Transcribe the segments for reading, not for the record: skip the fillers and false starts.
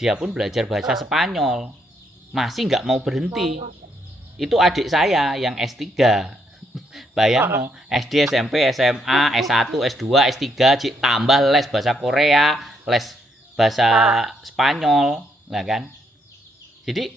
Dia pun belajar bahasa Spanyol. Masih nggak mau berhenti. Itu adik saya yang S3. Bayang no, SD, SMP, SMA, S1, S2, S3, tambah les bahasa Korea, les bahasa Spanyol, lah kan? Jadi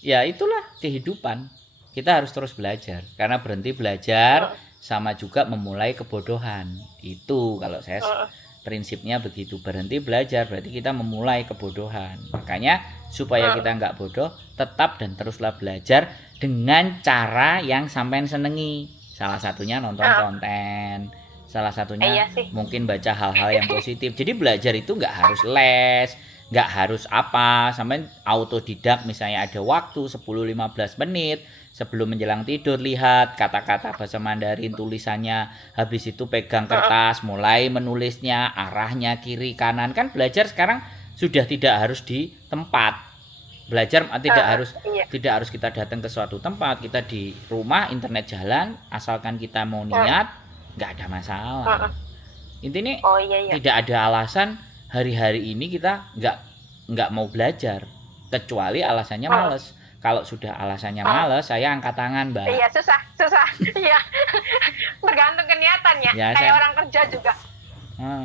ya itulah kehidupan. Kita harus terus belajar. Karena berhenti belajar sama juga memulai kebodohan. Itu kalau saya prinsipnya begitu. Berhenti belajar berarti kita memulai kebodohan. Makanya supaya kita nggak bodoh, tetap dan teruslah belajar dengan cara yang sampean senengi. Salah satunya nonton konten, salah satunya mungkin baca hal-hal yang positif. Jadi belajar itu nggak harus les, nggak harus apa, sampai autodidak. Misalnya ada waktu 10-15 menit sebelum menjelang tidur, lihat kata-kata bahasa Mandarin, tulisannya, habis itu pegang kertas, mulai menulisnya, arahnya kiri kanan. Kan belajar sekarang sudah tidak harus di tempat. Belajar tidak harus kita datang ke suatu tempat, kita di rumah, internet jalan, asalkan kita mau niat, nggak ada masalah. Intinya tidak ada alasan hari-hari ini kita nggak mau belajar, kecuali alasannya males. Kalau sudah alasannya males, saya angkat tangan, Mbak. Iya, susah. Iya. Tergantung niatan ya. Kayak orang kerja juga.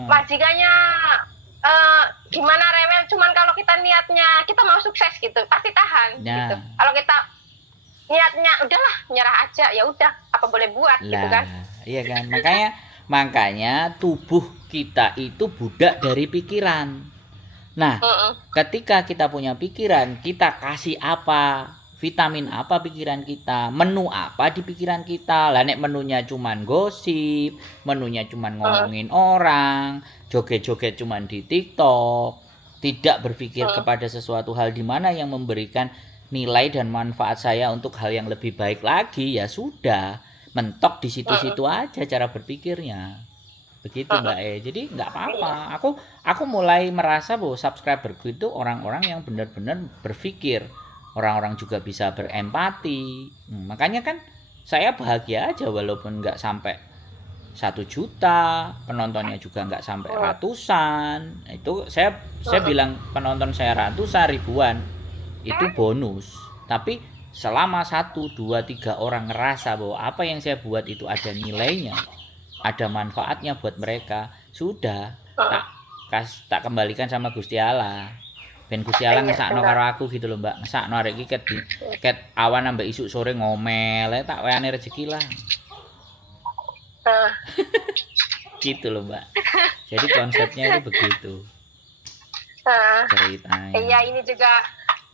Majikannya gimana rewel, cuman kalau kita niatnya kita mau sukses gitu, pasti tahan gitu. Kalau kita niatnya udahlah nyerah aja, ya udah, apa boleh buat gitu kan. Iya kan? Makanya tubuh kita itu budak dari pikiran. Nah, ketika kita punya pikiran, kita kasih apa, vitamin apa pikiran kita, menu apa di pikiran kita. Lah nek menunya cuman gosip, menunya cuman ngomongin orang, joget-joget cuman di TikTok, tidak berpikir kepada sesuatu hal di mana yang memberikan nilai dan manfaat saya untuk hal yang lebih baik lagi, ya sudah, mentok di situ-situ aja cara berpikirnya. Begitu Mbak Jadi nggak apa-apa. Aku mulai merasa bahwa subscriberku itu orang-orang yang benar-benar berpikir. Orang-orang juga bisa berempati. Makanya kan saya bahagia aja walaupun nggak sampai 1 juta, penontonnya juga nggak sampai ratusan. Itu saya bilang penonton saya ratusan, ribuan, itu bonus. Tapi selama 1, 2, 3 orang ngerasa bahwa apa yang saya buat itu ada nilainya, ada manfaatnya buat mereka, sudah tak kembalikan sama Gusti Allah. Ben Gusti Allah ngesakno karo aku gitu loh, Mbak. Ngesakno arek iki ket awan ambek isuk sore ngomel, tak weyane rezeki lah. Gitu loh, Mbak. Jadi konsepnya itu begitu. Ceritanya. Iya, ini juga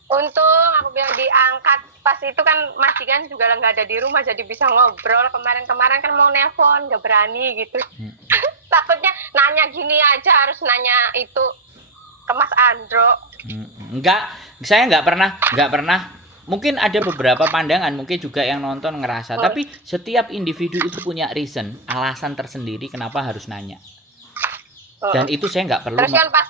untung aku bilang diangkat pas itu kan majikan juga nggak ada di rumah, jadi bisa ngobrol. Kemarin kan mau nelpon nggak berani gitu. Takutnya nanya gini aja harus nanya itu ke Mas Andro. Enggak, saya nggak pernah. Mungkin ada beberapa pandangan, mungkin juga yang nonton ngerasa, tapi setiap individu itu punya reason, alasan tersendiri kenapa harus nanya. Dan itu saya nggak perlu. Terus kan pas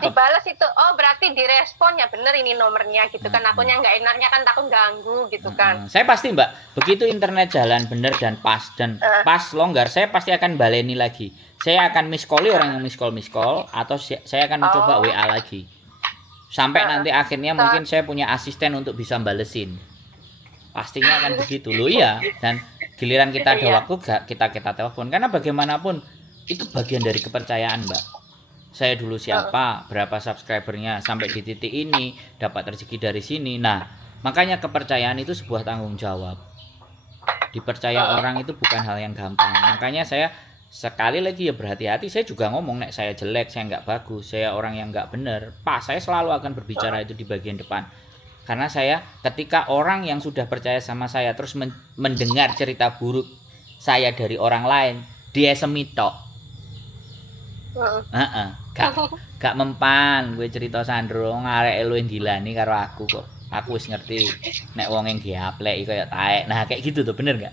dibalas itu, oh berarti direspon ya, bener ini nomornya gitu kan. Akunya nggak enaknya kan takut ganggu gitu kan. Saya pasti Mbak, begitu internet jalan bener dan pas longgar, saya pasti akan baleni lagi. Saya akan miss call orang yang miss call, atau saya akan mencoba WA lagi. Sampai nanti akhirnya mungkin saya punya asisten untuk bisa balesin. Pastinya akan begitu loh, iya. Dan giliran kita ada waktu kita telepon, karena bagaimanapun itu bagian dari kepercayaan, Mbak. Saya dulu siapa, berapa subscribernya, sampai di titik ini, dapat rezeki dari sini. Nah, makanya kepercayaan itu sebuah tanggung jawab. Dipercaya orang itu bukan hal yang gampang. Makanya saya sekali lagi ya berhati-hati. Saya juga ngomong, nek saya jelek, saya nggak bagus, saya orang yang nggak benar, saya selalu akan berbicara itu di bagian depan. Karena saya, ketika orang yang sudah percaya sama saya terus mendengar cerita buruk saya dari orang lain, dia semitok. Gak mempan gue cerita Sandro ngarek lu yang dilani karo aku kok. Aku wis ngerti nek wong yang diaplek kaya taek. Nah, kayak gitu tuh, bener gak?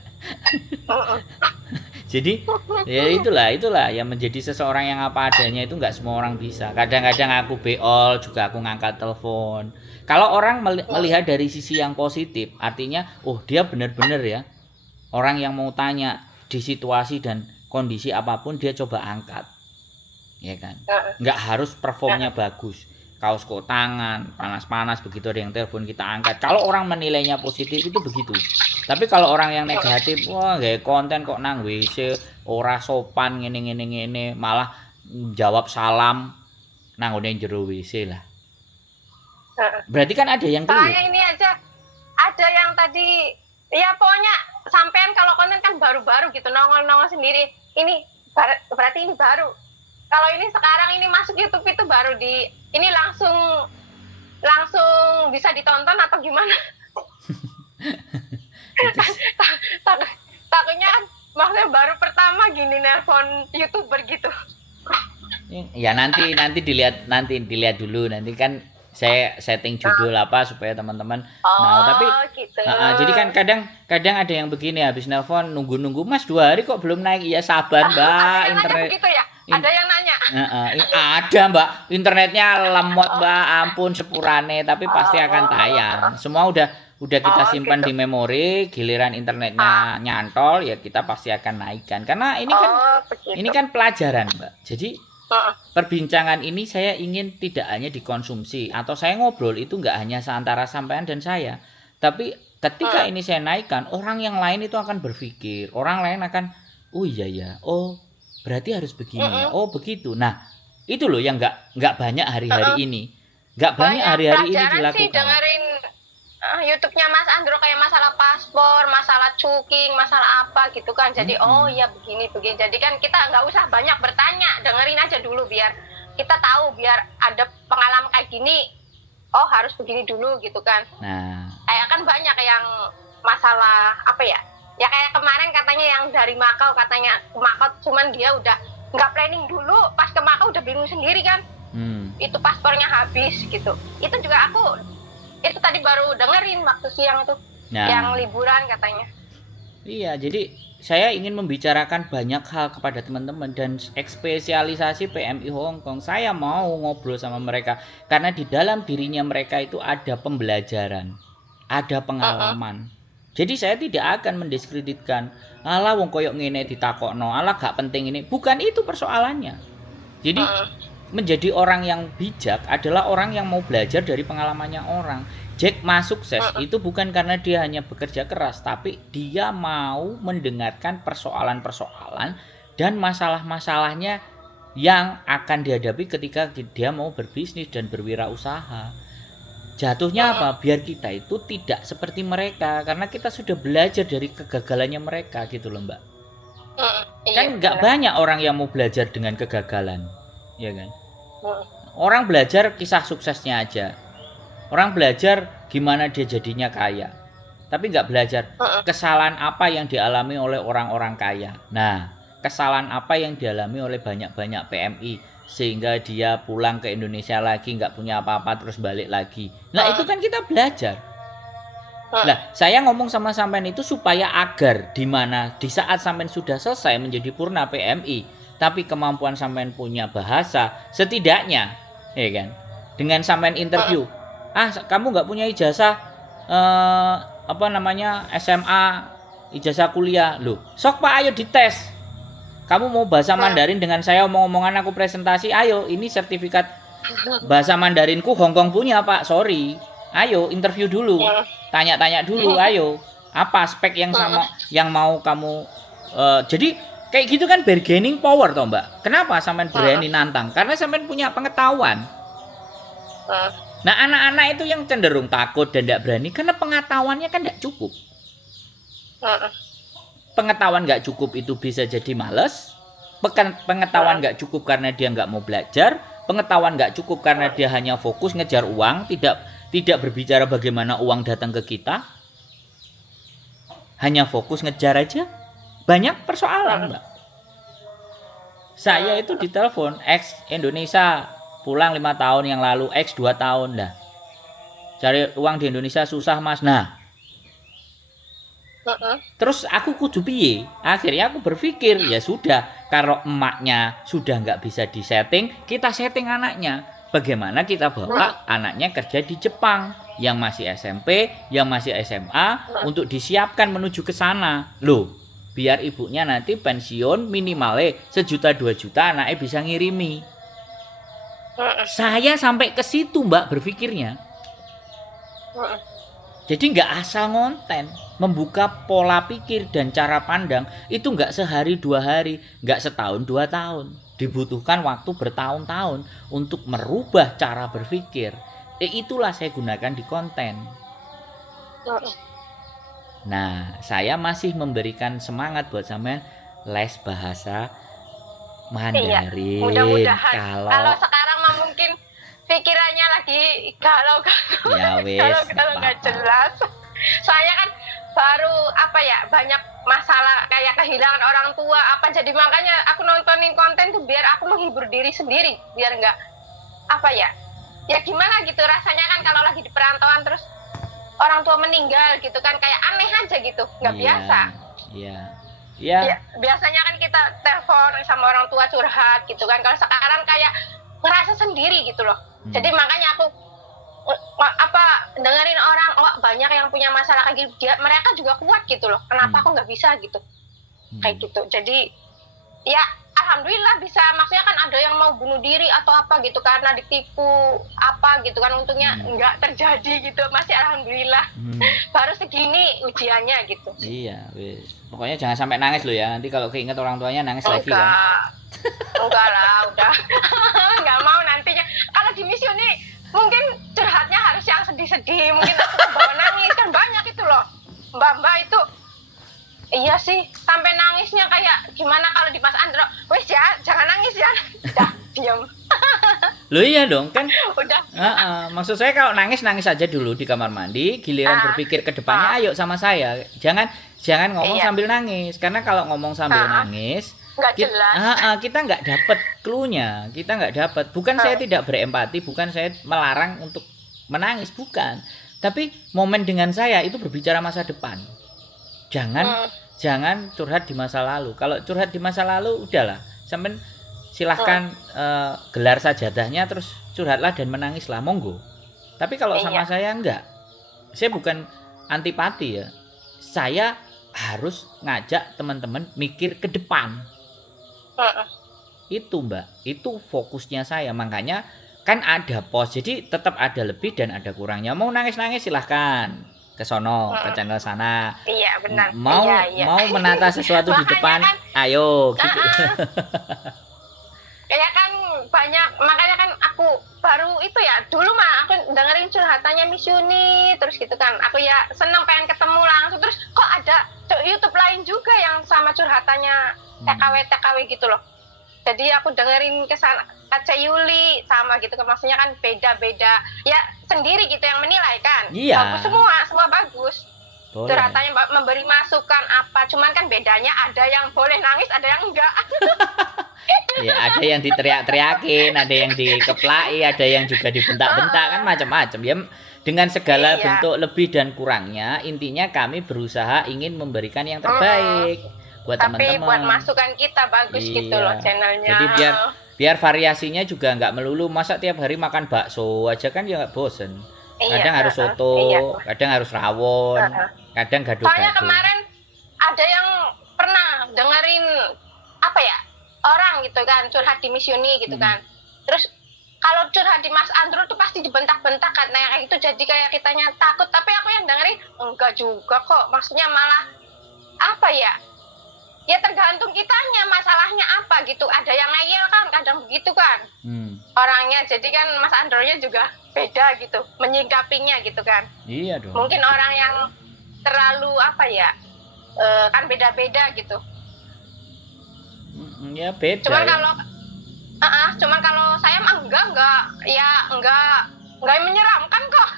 Jadi ya itulah yang menjadi seseorang yang apa adanya itu nggak semua orang bisa. Kadang-kadang aku beol juga aku ngangkat telepon. Kalau orang melihat dari sisi yang positif, artinya oh dia benar-benar ya orang yang mau tanya di situasi dan kondisi apapun dia coba angkat, ya kan? Nggak harus performnya bagus, kaos kok tangan, panas-panas, begitu ada yang telepon kita angkat. Kalau orang menilainya positif itu begitu. Tapi kalau orang yang negatif, wah gak konten kok nang WC, ora sopan ngene, malah jawab salam nang ngene jero WC lah. Berarti kan ada yang keliru. Soalnya ini aja ada yang tadi ya pokoknya sampean kalau konten kan baru-baru gitu nongol-nongol sendiri. Ini berarti ini baru. Kalau ini sekarang ini masuk YouTube itu baru ini langsung bisa ditonton atau gimana? Takutnya kan maksudnya baru pertama gini nelpon YouTuber gitu. Ya nanti dilihat dulu, nanti kan saya setting judul apa supaya teman-teman tapi gitu. Jadi kan kadang ada yang begini, habis nelpon nunggu Mas 2 hari kok belum naik. Ya sabar Mbak, internet begitu ya. Ada yang nanya. Ada Mbak, internetnya lemot Mbak, ampun sepurane, tapi pasti akan tayang. Semua udah kita simpan di memori, giliran internetnya nyantol ya kita pasti akan naikkan. Karena ini kan pelajaran Mbak. Jadi perbincangan ini saya ingin tidak hanya dikonsumsi atau saya ngobrol itu nggak hanya seantara sampean dan saya, tapi ketika ini saya naikkan, orang yang lain itu akan berpikir, orang lain akan oh iya ya, oh berarti harus begini ya, oh begitu. Nah itu loh yang nggak banyak hari-hari ini, nggak banyak hari-hari ini dilakukan. Sih dengerin YouTube-nya Mas Andro kayak masalah paspor, masalah cuking, masalah apa gitu kan. Jadi oh ya begini. Jadi kan kita nggak usah banyak bertanya, dengerin aja dulu biar kita tahu, biar ada pengalaman kayak gini. Oh harus begini dulu gitu kan. Nah, kayak kan banyak yang masalah apa ya? Ya kayak kemarin katanya yang dari Makau, katanya ke Makau cuman dia udah nggak planning dulu, pas ke Makau udah bingung sendiri kan. Itu paspornya habis gitu. Itu juga aku itu tadi baru dengerin waktu siang itu, yang liburan katanya. Iya, jadi saya ingin membicarakan banyak hal kepada teman-teman dan spesialisasi PMI Hong Kong. Saya mau ngobrol sama mereka karena di dalam dirinya mereka itu ada pembelajaran, ada pengalaman. Jadi saya tidak akan mendiskreditkan, alah wong koyok ngene ditakokno, alah gak penting ini. Bukan itu persoalannya. Jadi menjadi orang yang bijak adalah orang yang mau belajar dari pengalamannya orang. Jack Ma sukses itu bukan karena dia hanya bekerja keras, tapi dia mau mendengarkan persoalan-persoalan dan masalah-masalahnya yang akan dihadapi ketika dia mau berbisnis dan berwirausaha. Jatuhnya apa? Biar kita itu tidak seperti mereka, karena kita sudah belajar dari kegagalannya mereka gitu loh Mbak. Kan nggak banyak orang yang mau belajar dengan kegagalan. Ya kan? Orang belajar kisah suksesnya aja. Orang belajar gimana dia jadinya kaya. Tapi nggak belajar kesalahan apa yang dialami oleh orang-orang kaya. Nah, kesalahan apa yang dialami oleh banyak-banyak PMI sehingga dia pulang ke Indonesia lagi nggak punya apa-apa terus balik lagi. Nah, itu kan kita belajar. Nah, saya ngomong sama sampean itu supaya agar di saat sampean sudah selesai menjadi purna PMI, tapi kemampuan sampean punya bahasa, setidaknya, ya kan? Dengan sampean interview, kamu nggak punya ijazah SMA, ijazah kuliah, loh. Sok Pak, ayo dites. Kamu mau bahasa Mandarin dengan saya omong-omongan aku presentasi, ayo, ini sertifikat bahasa Mandarinku Hongkong punya Pak, sorry. Ayo interview dulu, tanya-tanya dulu, ayo. Apa spek yang mau kamu, jadi kayak gitu kan bargaining power toh Mbak. Kenapa sampean berani nantang? Karena sampean punya pengetahuan. Nah anak-anak itu yang cenderung takut dan tidak berani karena pengetahuannya kan tidak cukup. Pengetahuan nggak cukup itu bisa jadi malas. Pengetahuan nggak cukup karena dia nggak mau belajar. Pengetahuan nggak cukup karena dia hanya fokus ngejar uang, tidak berbicara bagaimana uang datang ke kita. Hanya fokus ngejar aja. Banyak persoalan Mbak. Saya itu ditelepon ex Indonesia pulang 5 tahun yang lalu, ex 2 tahun dah. Cari uang di Indonesia susah Mas. Nah, terus aku kudu piye? Akhirnya aku berpikir ya sudah, kalau emaknya sudah nggak bisa disetting, kita setting anaknya. Bagaimana kita bawa anaknya kerja di Jepang yang masih SMP, yang masih SMA untuk disiapkan menuju ke sana. Loh, biar ibunya nanti pensiun minimalnya 1 juta 2 juta anaknya bisa ngirimi. Saya sampai ke situ Mbak berpikirnya. Jadi nggak asal ngonten, membuka pola pikir dan cara pandang itu nggak sehari 2 hari, nggak setahun 2 tahun. Dibutuhkan waktu bertahun-tahun untuk merubah cara berpikir. Itulah saya gunakan di konten. Nah, saya masih memberikan semangat buat sampean les bahasa Mandarin. Iya, mudah-mudahan. Kalau sekarang mah mungkin pikirannya lagi kalau ya wis, kalau nggak jelas. Saya kan baru banyak masalah kayak kehilangan orang tua jadi makanya aku nontonin konten tuh biar aku menghibur diri sendiri, biar nggak ya gimana gitu rasanya kan kalau lagi di perantauan terus orang tua meninggal gitu kan, kayak aneh aja gitu, nggak biasa. Iya. Ya, biasanya kan kita telepon sama orang tua curhat gitu kan, kalau sekarang kayak ngerasa sendiri gitu loh. Jadi makanya aku dengerin orang banyak yang punya masalah kayak gitu, mereka juga kuat gitu loh, kenapa aku nggak bisa gitu, kayak gitu. Jadi ya alhamdulillah bisa, maksudnya kan ada yang mau bunuh diri atau apa gitu karena ditipu gitu kan, untungnya nggak terjadi gitu, masih alhamdulillah. Baru segini ujiannya gitu. Iya wis, pokoknya jangan sampai nangis lo ya, nanti kalau keinget orang tuanya nangis lagi kan. Enggak lah, udah nggak mau nantinya. Kalau di misi ini mungkin curhatnya harus yang sedih-sedih, mungkin aku bawa nangis kan banyak itu loh mbak-mbak itu. Iya sih, sampai nangisnya kayak gimana kalau di Mas Andro, wes ya jangan nangis ya, udah diam. Loh iya dong kan. Udah. Maksud saya kalau nangis aja dulu di kamar mandi, giliran berpikir ke depannya ayo sama saya. Jangan ngomong sambil nangis, karena kalau ngomong sambil nangis kita nggak dapet clue-nya, kita nggak dapet. Bukan saya tidak berempati, bukan saya melarang untuk menangis, bukan. Tapi momen dengan saya itu berbicara masa depan. Jangan curhat di masa lalu. Kalau curhat di masa lalu udahlah, sampai silahkan gelar sajadahnya terus curhatlah dan menangislah, monggo. Tapi kalau sama saya enggak. Saya bukan antipati ya. Saya harus ngajak teman-teman mikir ke depan. Itu Mbak, itu fokusnya saya. Makanya kan ada pos, jadi tetap ada lebih dan ada kurangnya. Mau nangis-nangis silahkan ke sono, ke channel sana. Iya benar. Mau menata sesuatu di depan, kan, ayo gitu. Ya kan banyak, makanya kan aku baru itu ya, dulu mah aku dengerin curhatannya Miss Yuni terus gitu kan, aku ya seneng pengen ketemu langsung, terus kok ada YouTube lain juga yang sama curhatannya TKW gitu loh. Jadi aku dengerin kesana Kak Yuli sama gitu kan, maksudnya kan beda-beda ya, sendiri gitu yang menilai kan. Iya. Bagus semua bagus. Boleh. Curhatannya memberi masukan apa, cuman kan bedanya ada yang boleh nangis, ada yang enggak. Ya ada yang diteriak-teriakin, ada yang dikeplai, ada yang juga dibentak-bentak, kan macam-macam ya. Dengan segala bentuk lebih dan kurangnya, intinya kami berusaha ingin memberikan yang terbaik buat teman-teman. Tapi buat masukan kita bagus gitu loh channelnya. Jadi biar variasinya juga nggak melulu, masa tiap hari makan bakso aja kan ya nggak bosen. Kadang harus soto, kadang harus rawon, kadang gado-gado. Soalnya kemarin ada yang pernah dengerin orang gitu kan curhat di Miss Yuni gitu kan, terus kalau curhat di Mas Andro tuh pasti dibentak-bentak kan, nah kayak gitu, jadi kayak kitanya takut. Tapi aku yang dengerin enggak juga kok, maksudnya malah ya tergantung kitanya masalahnya apa gitu. Ada yang ngeyel kan kadang begitu kan orangnya, jadi kan Mas Andronya juga beda gitu menyingkapinya gitu kan. Iya dong, mungkin orang yang terlalu kan beda-beda gitu. Ya beda. Cuman kalau saya mah enggak menyeramkan kok.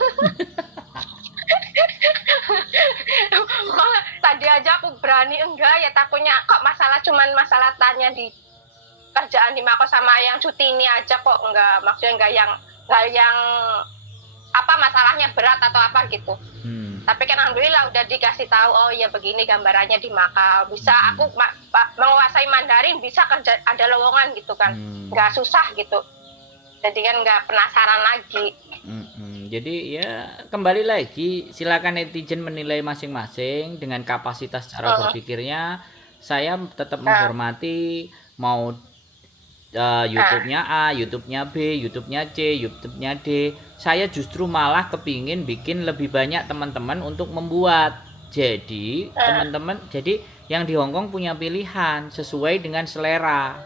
Tadi aja aku berani enggak, ya takutnya kok cuman masalah tanya di kerjaan di Mako sama yang cuti ini aja kok, enggak, maksudnya enggak yang masalahnya berat atau apa gitu. Tapi kan alhamdulillah udah dikasih tahu, oh ya begini gambarannya di Makau, bisa aku menguasai Mandarin, bisa kerja, ada lowongan gitu kan, nggak susah gitu, jadi kan nggak penasaran lagi. Jadi ya kembali lagi, silakan netizen menilai masing-masing dengan kapasitas cara berpikirnya. Saya tetap menghormati, mau YouTube-nya A, YouTube-nya B, YouTube-nya C, YouTube-nya D. Saya justru malah kepingin bikin lebih banyak teman-teman untuk membuat. Jadi teman-teman, jadi yang di Hongkong punya pilihan sesuai dengan selera.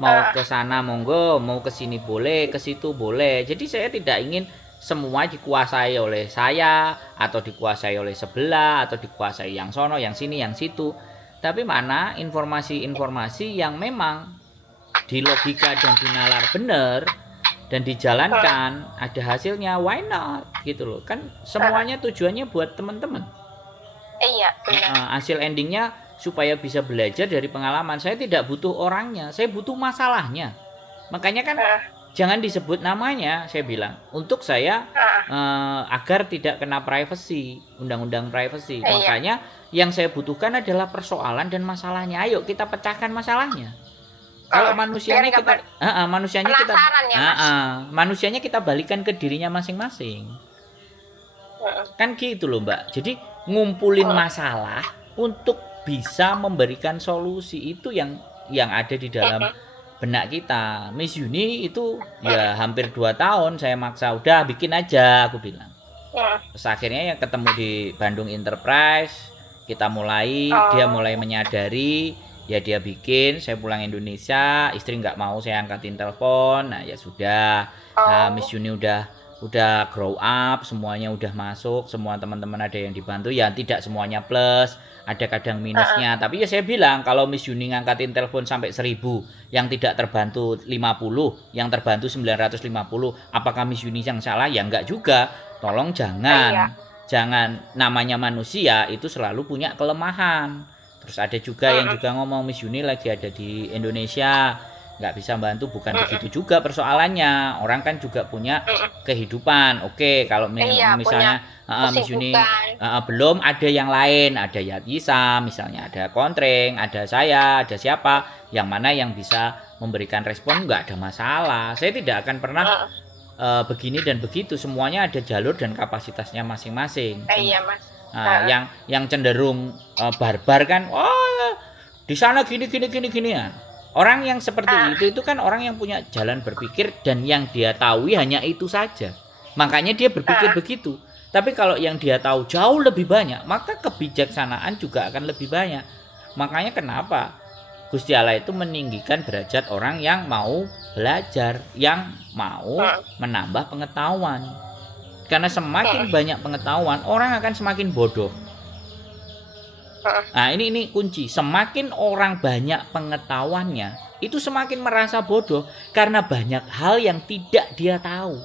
Mau ke sana monggo, mau ke sini boleh, ke situ boleh. Jadi saya tidak ingin semua dikuasai oleh saya atau dikuasai oleh sebelah atau dikuasai yang sono, yang sini, yang situ. Tapi mana informasi-informasi yang memang di logika dan dinalar benar dan dijalankan ada hasilnya, why not gitu loh. Kan semuanya tujuannya buat teman-teman. Iya, benar. Hasil endingnya supaya bisa belajar dari pengalaman. Saya tidak butuh orangnya, saya butuh masalahnya. Makanya kan jangan disebut namanya, saya bilang. Untuk saya agar tidak kena privacy, undang-undang privacy. Makanya yang saya butuhkan adalah persoalan dan masalahnya. Ayo kita pecahkan masalahnya. Kalau manusianya kita manusianya kita balikan ke dirinya masing-masing. Kan gitu loh, Mbak. Jadi ngumpulin masalah untuk bisa memberikan solusi, itu yang ada di dalam benak kita. Miss Yuni itu ya hampir 2 tahun saya maksa, udah bikin aja aku bilang. Terus akhirnya ya ketemu di Bandung Enterprise, kita mulai, dia mulai menyadari, ya dia bikin, saya pulang Indonesia, istri nggak mau saya angkatin telepon, nah ya sudah. Nah, Miss Yuni udah grow up, semuanya udah masuk, semua teman-teman ada yang dibantu, ya tidak semuanya plus, ada kadang minusnya. Tapi ya saya bilang kalau Miss Yuni ngangkatin telepon sampai 1000, yang tidak terbantu 50, yang terbantu 950, apakah Miss Yuni yang salah? Ya enggak juga. Tolong jangan namanya manusia itu selalu punya kelemahan. Terus ada juga yang juga ngomong Miss Yuni lagi ada di Indonesia, nggak bisa bantu. Bukan begitu juga persoalannya, orang kan juga punya kehidupan. Oke, kalau misalnya Miss Yuni belum, ada yang lain, ada Yatisa misalnya, ada Kontreng, ada saya, ada siapa, yang mana yang bisa memberikan respon, nggak ada masalah. Saya tidak akan pernah begini dan begitu, semuanya ada jalur dan kapasitasnya masing-masing. Iya, Mas. Nah, yang cenderung barbar kan, di sana gini ya. Orang yang seperti itu kan orang yang punya jalan berpikir dan yang dia tahu hanya itu saja. Makanya dia berpikir begitu. Tapi kalau yang dia tahu jauh lebih banyak, maka kebijaksanaan juga akan lebih banyak. Makanya kenapa Gusti Allah itu meninggikan derajat orang yang mau belajar, yang mau menambah pengetahuan. Karena semakin banyak pengetahuan, orang akan semakin bodoh. Nah, ini kunci. Semakin orang banyak pengetahuannya, itu semakin merasa bodoh karena banyak hal yang tidak dia tahu.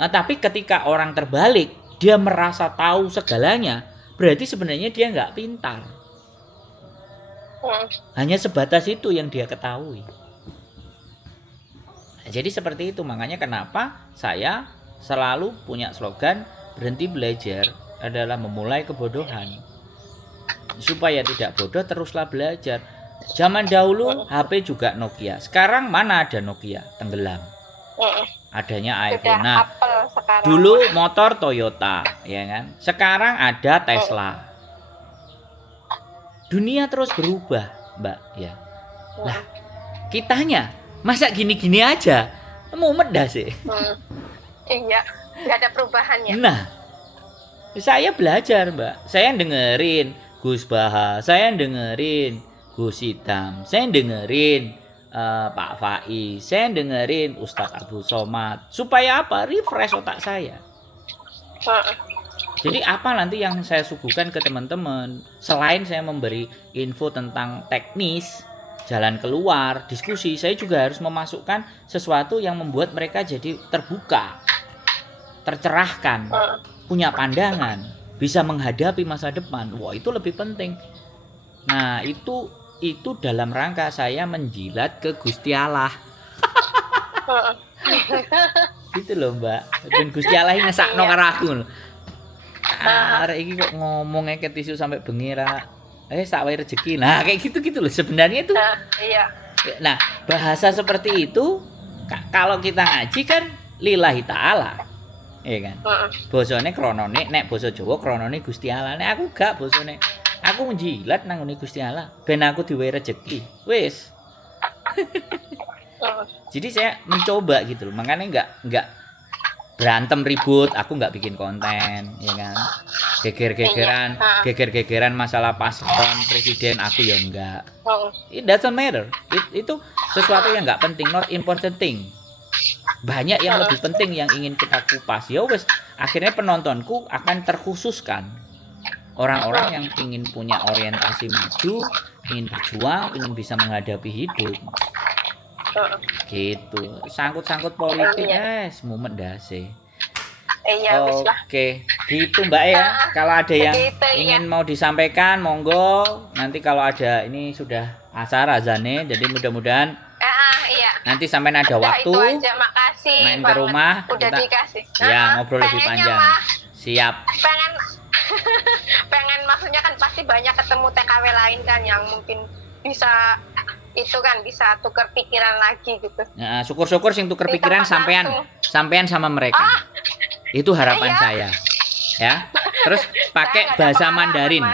Nah, tapi ketika orang terbalik, dia merasa tahu segalanya, berarti sebenarnya dia nggak pintar. Hanya sebatas itu yang dia ketahui. Nah, jadi seperti itu. Makanya kenapa saya selalu punya slogan, berhenti belajar adalah memulai kebodohan. Supaya tidak bodoh, teruslah belajar. Zaman dahulu HP juga Nokia. Sekarang mana ada Nokia? Tenggelam. Adanya iPhone. Nah, dulu motor Toyota, ya kan? Sekarang ada Tesla. Dunia terus berubah, Mbak, ya. Lah, kitanya masa gini-gini aja? Mumet dah sih. Iya, nggak ada perubahannya. Nah, saya belajar, Mbak. Saya dengerin Gus Baha, saya dengerin Gus Hitam, saya dengerin Pak Faiz, saya dengerin Ustadz Abdul Somad. Supaya apa? Refresh otak saya. Jadi apa nanti yang saya suguhkan ke teman-teman? Selain saya memberi info tentang teknis, jalan keluar, diskusi, saya juga harus memasukkan sesuatu yang membuat mereka jadi terbuka, tercerahkan, punya pandangan, bisa menghadapi masa depan. Wah, itu lebih penting. Nah, itu dalam rangka saya menjilat ke Gusti Allah. Gitu loh, Mbak. Dan Gusti Allah ngesakno karo aku. Arek iki kok ngomongnya ke tisu sampai bengi ra. Sak wae rezeki. Nah, kayak gitu loh sebenarnya itu. Iya. Nah, bahasa seperti itu kalau kita ngaji kan lillahi ta'ala. Iya kan? Bosone kronone, nek basa Jawa kronone Gusti Allah. Nek aku gak bosone. Aku njilat nang ngene Gusti Allah ben aku diwehi rezeki. Wis. Jadi saya mencoba gitu loh, makanya nggak berantem ribut, aku nggak bikin konten, ya kan? Geger-gegeran masalah paslon presiden, aku ya enggak. It doesn't matter. Itu sesuatu yang nggak penting, not important thing. Banyak yang lebih penting yang ingin kita kupas. Ya wes, akhirnya penontonku akan terkhususkan. Orang-orang yang ingin punya orientasi maju, ingin berjuang, ingin bisa menghadapi hidup. Gitu. Sangkut-sangkut politik, mumet dasi. Oke, gitu Mbak ya. Kalau ada yang ingin mau disampaikan, monggo. Nanti kalau ada, ini sudah asar azane, jadi mudah-mudahan nanti sampai ada waktu itu aja. Makasih main ke rumah udah kita, dikasih. Ya ngobrol lebih panjang. Siap. Pengen maksudnya kan pasti banyak ketemu TKW lain kan yang mungkin bisa itu kan bisa tukar pikiran lagi gitu. Nah, syukur-syukur sing tukar pikiran sampean sama mereka. Itu harapan saya. Ya. Terus pakai bahasa Mandarin.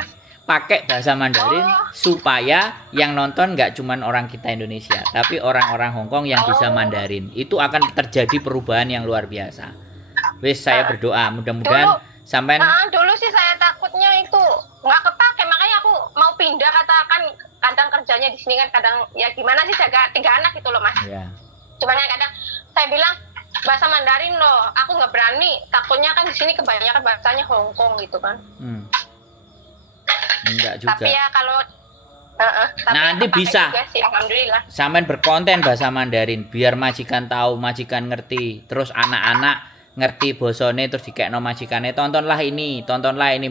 Pakai bahasa Mandarin supaya yang nonton nggak cuman orang kita Indonesia, tapi orang-orang Hong Kong yang bisa Mandarin. Itu akan terjadi perubahan yang luar biasa. Wis, saya berdoa mudah-mudahan sampean. Dulu sih saya takutnya itu nggak kepake, makanya aku mau pindah, katakan kadang kerjanya di sini kan kadang ya gimana sih jaga 3 anak gitu loh Mas. Iya. Cuman ya kadang saya bilang bahasa Mandarin loh, aku nggak berani, takutnya kan di sini kebanyakan bahasanya Hong Kong gitu kan. Enggak juga. Tapi ya kalau nanti bisa sih, alhamdulillah. Sampean berkonten bahasa Mandarin biar majikan tahu, majikan ngerti, terus anak-anak ngerti bosone, terus dikekno majikane tontonlah ini,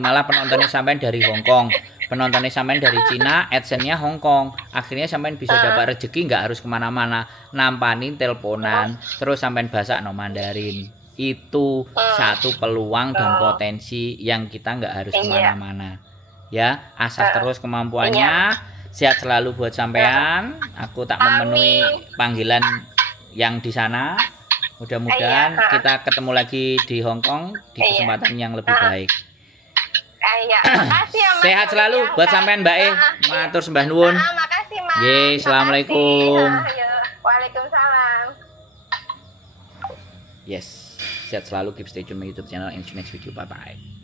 malah penontonnya sampean dari Hong Kong, penontonnya sampean dari Cina, AdSense-nya Hong Kong, akhirnya sampean bisa dapat rezeki, nggak harus kemana-mana, nampanin teleponan, terus sampean bahasa no Mandarin. Itu satu peluang dan potensi yang kita nggak harus kemana-mana. Ya, asah terus kemampuannya. Sehat selalu buat sampean. Aku tak memenuhi panggilan yang di sana. Mudah-mudahan kita ketemu lagi di Hong Kong di kesempatan yang lebih baik. Makasih ya, Mas. Sehat selalu buat sampean Mbak E. Matur sembah nuwun. Makasih Mas. Assalamualaikum. Waalaikumsalam. Yes. Sehat selalu, keep stay tune my YouTube channel and see you next video. Bye bye.